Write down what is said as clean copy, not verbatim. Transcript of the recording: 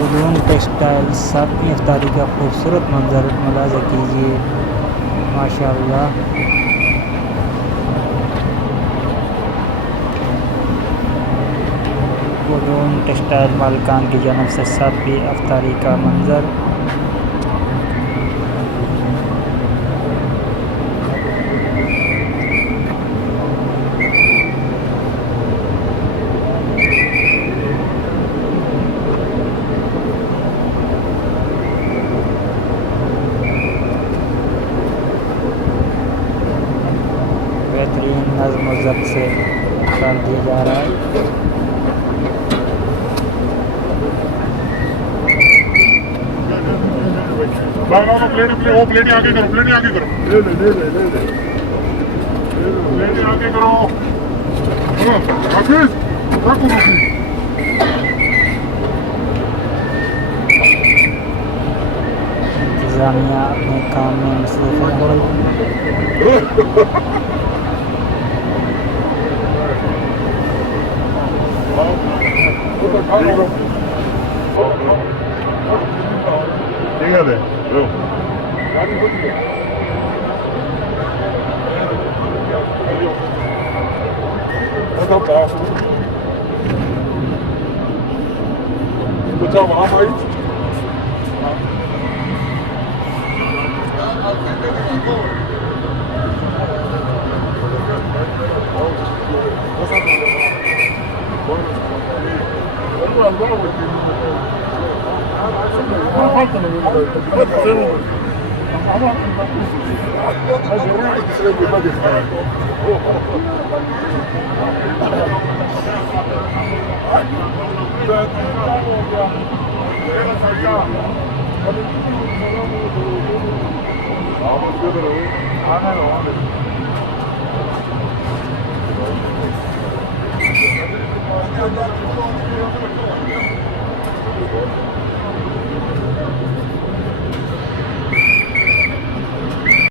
फनून textile सातवीं इफ्तारी का खूबसूरत मंजर मुलाहिज़ा कीजिए। माशाअल्लाह। फनून टेक्सटाइल मालिकान की जानब से सातवीं इफ्तारी का मंजर। बेहतरीन नज़्म व ज़ब्त से कर दिया जा रहा है। वो प्लेट आगे करो, प्लेट आगे करो, प्लेट आगे करो। हाफिज रखो हाफिज। इंतज़ामिया अपने काम में मसरूफ़ ठीक है दे लो बच्चा वहाँ भाई